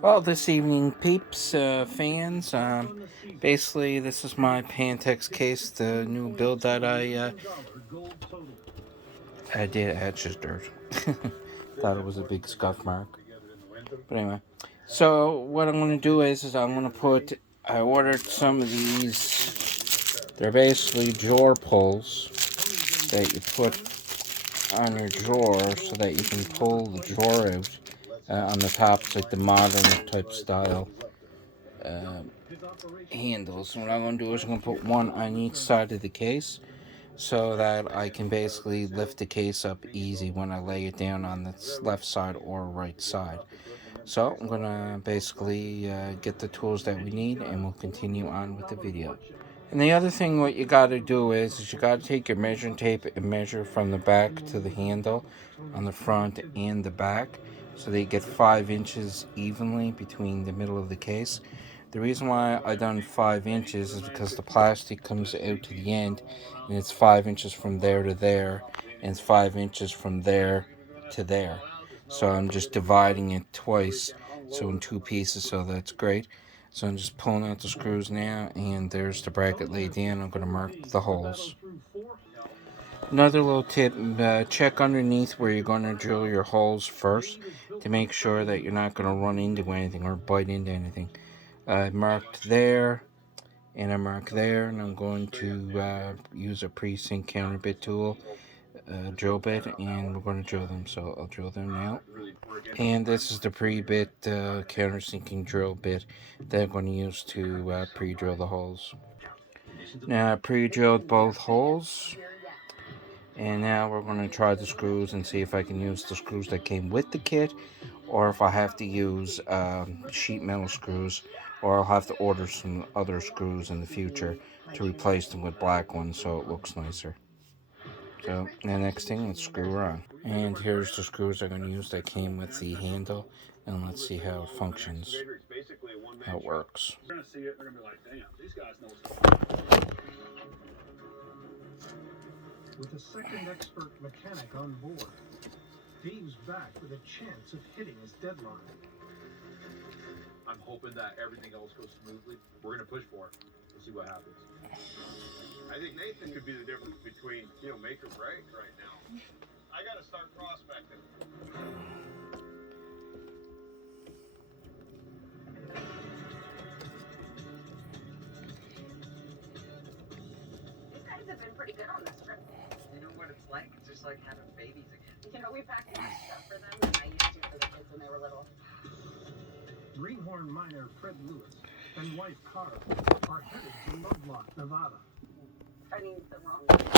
Well, this evening, peeps, fans, basically this is my Phanteks case, the new build that I did. I just dirt. Thought it was a big scuff mark. But anyway, so what I'm going to do is I'm going to I ordered some of these, they're basically drawer pulls that you put on your drawer so that you can pull the drawer out. On the top, it's like the modern type style handles. And what I'm going to do is I'm going to put one on each side of the case so that I can basically lift the case up easy when I lay it down on the left side or right side. So I'm going to basically get the tools that we need, and we'll continue on with the video. And the other thing what you got to do is you got to take your measuring tape and measure from the back to the handle on the front and the back so that you get 5 inches evenly between the middle of the case. The reason why I done 5 inches is because the plastic comes out to the end and it's 5 inches from there to there, and it's 5 inches from there to there. So I'm just dividing it twice, so in 2 pieces, so that's great. So I'm just pulling out the screws now, and there's the bracket laid down. I'm going to mark the holes. Another little tip, check underneath where you're going to drill your holes first to make sure that you're not going to run into anything or bite into anything. I marked there, and I marked there, and I'm going to use a pre-sink counter bit tool, drill bit, and we're going to drill them. So I'll drill them now. And this is the pre-bit countersinking drill bit that I'm going to use to pre-drill the holes. Now I pre-drilled both holes, and now we're going to try the screws and see if I can use the screws that came with the kit, or if I have to use sheet metal screws, or I'll have to order some other screws in the future to replace them with black ones so it looks nicer. So the next thing, let's screw her on. And here's the screws I'm going to use that came with the handle, and let's see how it functions, how it works. With a second expert mechanic on board, Dave's back with a chance of hitting his deadline. I'm hoping that everything else goes smoothly. We're going to push for it. We'll see what happens. I think Nathan could be the difference between, make or break right now. I got to start prospecting. These guys have been pretty good on this trip. You know what it's like? It's just like having babies again. We packed more stuff for them than I used to for the kids when they were little. Greenhorn miner Fred Lewis and wife Cara are headed to Lovelock, Nevada. I mean, the wrong way.